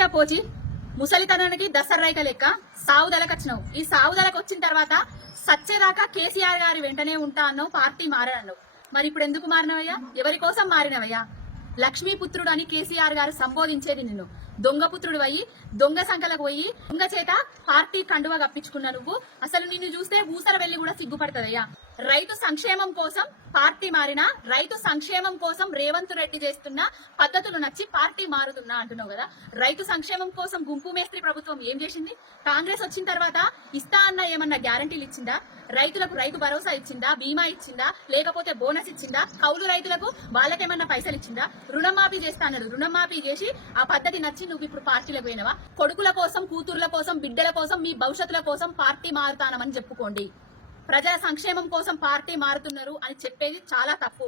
ఏందయ్యా పోచి ముసలితనానికి దసర్రైక లెక్క సావుదలకు వచ్చినావు. ఈ సావుదలకు వచ్చిన తర్వాత సచ్చేదాకా కేసీఆర్ గారి వెంటనే ఉంటా అన్నావు, పార్టీ మారన్నావు. మరి ఇప్పుడు ఎందుకు మారినవయ్యా? ఎవరి కోసం మారినవయ్యా? లక్ష్మీపుత్రుడు అని కేసీఆర్ గారు సంబోధించేది నిన్ను. దొంగపుత్రుడు అయ్యి దొంగ సంఖ్యలకు పోయి దొంగ చేత పార్టీ కండువ కప్పించుకున్న నువ్వు అసలు నిన్ను చూస్తే ఊసర వెళ్లి కూడా సిగ్గుపడుతుందయ్యా. రైతు సంక్షేమం కోసం పార్టీ మారినా, రైతు సంక్షేమం కోసం రేవంత్ రెడ్డి చేస్తున్న పద్ధతులు నచ్చి పార్టీ మారుతున్నా అంటున్నావు కదా. రైతు సంక్షేమం కోసం గుంపు మేస్త్రి ప్రభుత్వం ఏం చేసింది? కాంగ్రెస్ వచ్చిన తర్వాత ఇస్తా అన్న ఏమన్నా గ్యారంటీలు ఇచ్చిందా? రైతులకు రైతు భరోసా ఇచ్చిందా? బీమా ఇచ్చిందా? లేకపోతే బోనస్ ఇచ్చిందా? కౌలు రైతులకు వాళ్ళకేమన్నా పైసలు ఇచ్చిందా? రుణమాఫీ చేస్తా అన్నారు, రుణమాఫీ చేసి ఆ పద్ధతి నచ్చి నువ్వు ఇప్పుడు పార్టీలకు పోయినవా? కొడుకుల కోసం, కూతుర్ల కోసం, బిడ్డల కోసం, మీ భవిష్యత్తుల కోసం పార్టీ మారుతానమని చెప్పుకోండి. ప్రజా సంక్షేమం కోసం పార్టీ మారుతున్నారు అని చెప్పేది చాలా తప్పు.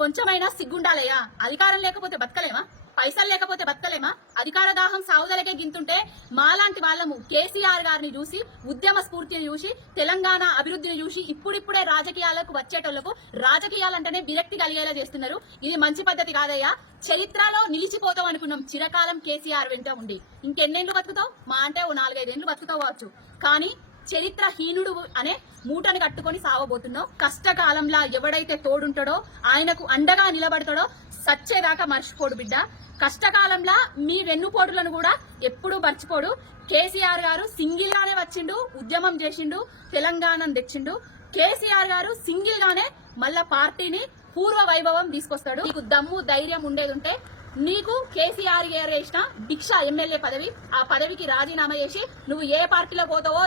కొంచెమైనా సిగ్గుండాలయ్యా. అధికారం లేకపోతే బతకలేమా? పైసలు లేకపోతే బతకలేమా? అధికార దాహం సావుదలకే గింతుంటే మాలాంటి వాళ్ళము కేసీఆర్ గారిని చూసి, ఉద్యమ స్ఫూర్తిని చూసి, తెలంగాణ అభివృద్ధిని చూసి ఇప్పుడిప్పుడే రాజకీయాలకు వచ్చేటోళ్లకు రాజకీయాలంటేనే విరక్తి కలిగేలా చేస్తున్నారు. ఇది మంచి పద్ధతి కాదయ్యా. చరిత్రలో నిలిచిపోతాం అనుకున్నాం చిరకాలం కేసీఆర్ వెంట ఉండి. ఇంకెన్నేళ్లు బతుకుతావు? మా అంటే ఓ 4-5 ఏళ్లు బతుకుతావు కావచ్చు. కానీ చరిత్రహీనుడు అనే మూటని కట్టుకొని సావబోతున్నావు. కష్టకాలంలో ఎవడైతే తోడుంటాడో, ఆయనకు అండగా నిలబడతాడో సచ్చేదాకా మర్చిపోడు బిడ్డ. కష్టకాలంలో మీ వెన్నుపోటులను కూడా ఎప్పుడూ మర్చిపోడు. కేసీఆర్ గారు సింగిల్ గానే వచ్చిండు, ఉద్యమం చేసిండు, తెలంగాణను తెచ్చిండు. కేసీఆర్ గారు సింగిల్ గానే మళ్ళా పార్టీని పూర్వ వైభవం తీసుకొస్తాడు. నీకు దమ్ము ధైర్యం ఉండేది ఉంటే నీకు కేసీఆర్ గారు వేసిన భిక్ష ఎమ్మెల్యే పదవి, ఆ పదవికి రాజీనామా చేసి నువ్వు ఏ పార్టీలో పోతావో